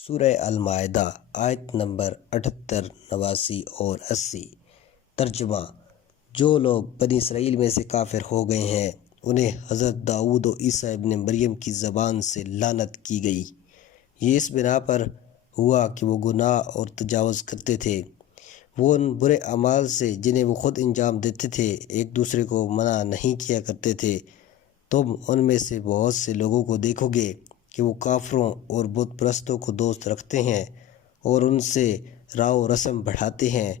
سورہ المائدہ آیت نمبر 78، 89 اور 80۔ ترجمہ: جو لوگ بنی اسرائیل میں سے کافر ہو گئے ہیں انہیں حضرت داؤد و عیسیٰ ابن مریم کی زبان سے لعنت کی گئی۔ یہ اس بنا پر ہوا کہ وہ گناہ اور تجاوز کرتے تھے۔ وہ ان برے اعمال سے جنہیں وہ خود انجام دیتے تھے ایک دوسرے کو منع نہیں کیا کرتے تھے۔ تم ان میں سے بہت سے لوگوں کو دیکھو گے کہ وہ کافروں اور بت پرستوں کو دوست رکھتے ہیں اور ان سے راہ و رسم بڑھاتے ہیں،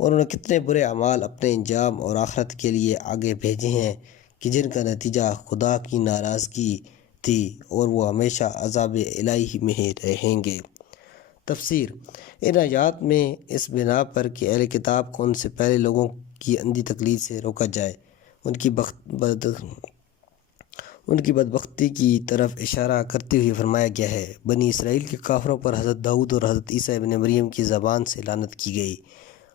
اور انہوں نے کتنے برے اعمال اپنے انجام اور آخرت کے لیے آگے بھیجے ہیں کہ جن کا نتیجہ خدا کی ناراضگی تھی اور وہ ہمیشہ عذاب الہی میں رہیں گے۔ تفسیر: ان آیات میں اس بنا پر کہ اہل کتاب کو ان سے پہلے لوگوں کی اندھی تقلید سے روکا جائے، ان کی بدبختی کی طرف اشارہ کرتے ہوئے فرمایا گیا ہے۔ بنی اسرائیل کے کافروں پر حضرت داؤد اور حضرت عیسیٰ ابن مریم کی زبان سے لعنت کی گئی،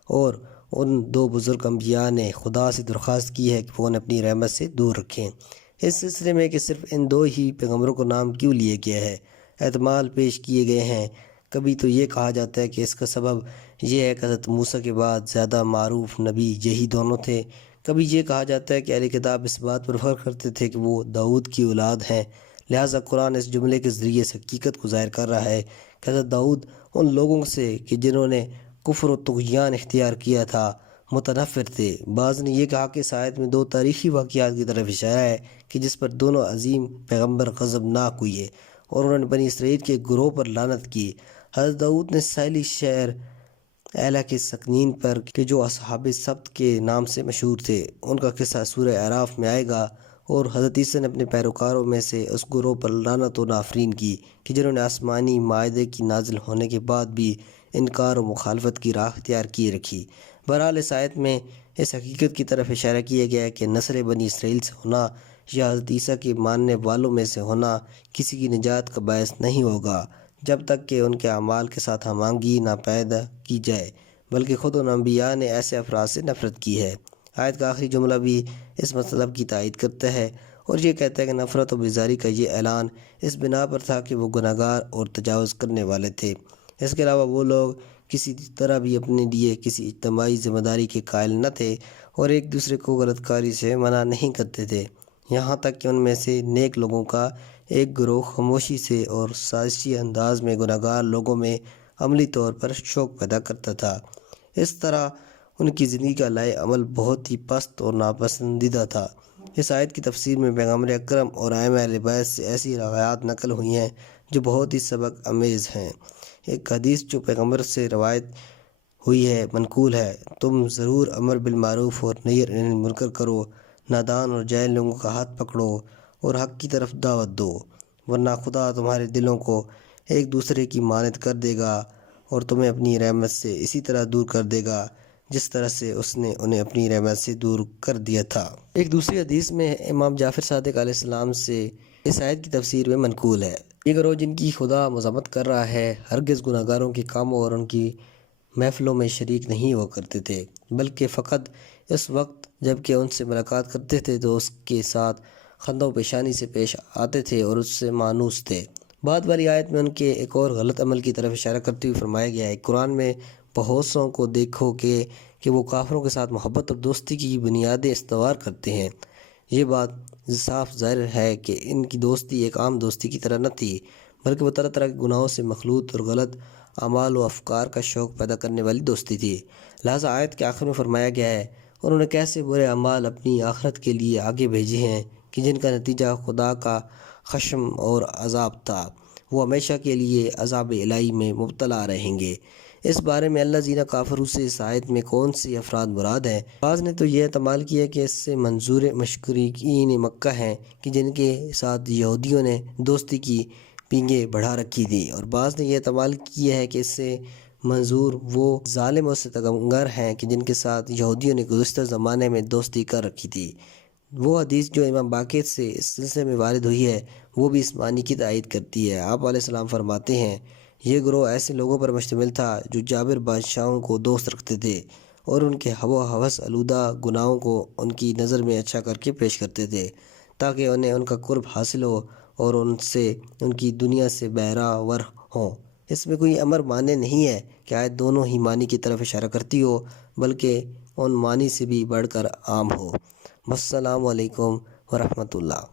اور ان دو بزرگ انبیاء نے خدا سے درخواست کی ہے کہ وہ انہیں اپنی رحمت سے دور رکھیں۔ اس سلسلے میں کہ صرف ان دو ہی پیغمبروں کو نام کیوں لیا گیا ہے، احتمال پیش کیے گئے ہیں۔ کبھی تو یہ کہا جاتا ہے کہ اس کا سبب یہ ہے کہ حضرت موسیٰ کے بعد زیادہ معروف نبی یہی دونوں تھے۔ کبھی یہ کہا جاتا ہے کہ اہل کتاب اس بات پر فخر کرتے تھے کہ وہ داؤد کی اولاد ہیں، لہٰذا قرآن اس جملے کے ذریعے سے حقیقت کو ظاہر کر رہا ہے کہ حضرت داؤد ان لوگوں سے کہ جنہوں نے کفر و طغیان اختیار کیا تھا متنفر تھے۔ بعض نے یہ کہا کہ اس آیت میں دو تاریخی واقعات کی طرف اشارہ ہے کہ جس پر دونوں عظیم پیغمبر غضبناک ہوئے اور انہوں نے بنی اسرائیل کے گروہ پر لعنت کی۔ حضرت داؤد نے ساحلی شہر ایلا کے ساکنین پر کہ جو اصحاب سبت کے نام سے مشہور تھے، ان کا قصہ سورہ اعراف میں آئے گا، اور حضرت عیسیٰ نے اپنے پیروکاروں میں سے اس گروہ پر لعنت و نافرین کی کہ جنہوں نے آسمانی معاہدے کی نازل ہونے کے بعد بھی انکار و مخالفت کی راہ اختیار کی رکھی۔ بہرحال اس آیت میں اس حقیقت کی طرف اشارہ کیا گیا ہے کہ نسل بنی اسرائیل سے ہونا یا حضرت عیسیٰ کے ماننے والوں میں سے ہونا کسی کی نجات کا باعث نہیں ہوگا جب تک کہ ان کے اعمال کے ساتھ ہم آہنگی نہ پیدا کی جائے، بلکہ خود ان انبیاء نے ایسے افراد سے نفرت کی ہے۔ آیت کا آخری جملہ بھی اس مطلب کی تائید کرتا ہے اور یہ کہتا ہے کہ نفرت و بیزاری کا یہ اعلان اس بنا پر تھا کہ وہ گناہگار اور تجاوز کرنے والے تھے۔ اس کے علاوہ وہ لوگ کسی طرح بھی اپنے لیے کسی اجتماعی ذمہ داری کے قائل نہ تھے اور ایک دوسرے کو غلط کاری سے منع نہیں کرتے تھے، یہاں تک کہ ان میں سے نیک لوگوں کا ایک گروہ خاموشی سے اور سازشی انداز میں گناہگار لوگوں میں عملی طور پر شوق پیدا کرتا تھا۔ اس طرح ان کی زندگی کا لائے عمل بہت ہی پست اور ناپسندیدہ تھا۔ اس آیت کی تفسیر میں پیغمبر اکرم اور ائمہ اہل بیت سے ایسی روایات نقل ہوئی ہیں جو بہت ہی سبق آمیز ہیں۔ ایک حدیث جو پیغمبر سے روایت ہوئی ہے منقول ہے: تم ضرور امر بالمعروف اور نہی عن المنکر کرو، نادان اور جاہل لوگوں کا ہاتھ پکڑو اور حق کی طرف دعوت دو، ورنہ خدا تمہارے دلوں کو ایک دوسرے کی مانند کر دے گا اور تمہیں اپنی رحمت سے اسی طرح دور کر دے گا جس طرح سے اس نے انہیں اپنی رحمت سے دور کر دیا تھا۔ ایک دوسری حدیث میں امام جعفر صادق علیہ السلام سے اس آیت کی تفسیر میں منقول ہے: یہ گروہ جن کی خدا مذمت کر رہا ہے ہرگز گناہگاروں کے کاموں اور ان کی محفلوں میں شریک نہیں ہوا کرتے تھے، بلکہ فقط اس وقت جب کہ ان سے ملاقات کرتے تھے تو اس کے ساتھ خندہ و پیشانی سے پیش آتے تھے اور اس سے مانوس تھے۔ بعد والی آیت میں ان کے ایک اور غلط عمل کی طرف اشارہ کرتے ہوئے فرمایا گیا ہے: قرآن میں بہت سوں کو دیکھو کہ وہ کافروں کے ساتھ محبت اور دوستی کی بنیادیں استوار کرتے ہیں۔ یہ بات صاف ظاہر ہے کہ ان کی دوستی ایک عام دوستی کی طرح نہ تھی، بلکہ وہ طرح طرح کے گناہوں سے مخلوط اور غلط اعمال و افکار کا شوق پیدا کرنے والی دوستی تھی۔ لہٰذا آیت کے آخر میں فرمایا گیا ہے: انہوں نے کیسے برے اعمال اپنی آخرت کے لیے آگے بھیجے ہیں کہ جن کا نتیجہ خدا کا خشم اور عذاب تھا، وہ ہمیشہ کے لیے عذاب الہی میں مبتلا رہیں گے۔ اس بارے میں الذین کافروا سے اس آیت میں کون سی افراد مراد ہیں؟ بعض نے تو یہ احتمال کیا کہ اس سے منظور مشرکین مکہ ہیں کہ جن کے ساتھ یہودیوں نے دوستی کی پینگیں بڑھا رکھی تھیں، اور بعض نے یہ احتمال کیا ہے کہ اس سے منظور وہ ظالم و ستمگر ہیں کہ جن کے ساتھ یہودیوں نے گزشتہ زمانے میں دوستی کر رکھی تھی۔ وہ حدیث جو امام باقر سے اس سلسلے میں وارد ہوئی ہے وہ بھی اس معنی کی تائید کرتی ہے۔ آپ علیہ السلام فرماتے ہیں: یہ گروہ ایسے لوگوں پر مشتمل تھا جو جابر بادشاہوں کو دوست رکھتے تھے اور ان کے ہوا و ہوس آلودہ گناہوں کو ان کی نظر میں اچھا کر کے پیش کرتے تھے تاکہ انہیں ان کا قرب حاصل ہو اور ان سے ان کی دنیا سے بہرہ ور ہوں۔ اس میں کوئی امر معنی نہیں ہے کہ آیت دونوں ہی معنی کی طرف اشارہ کرتی ہو، بلکہ ان معنی سے بھی بڑھ کر عام ہو۔ السلام علیکم ورحمۃ اللہ۔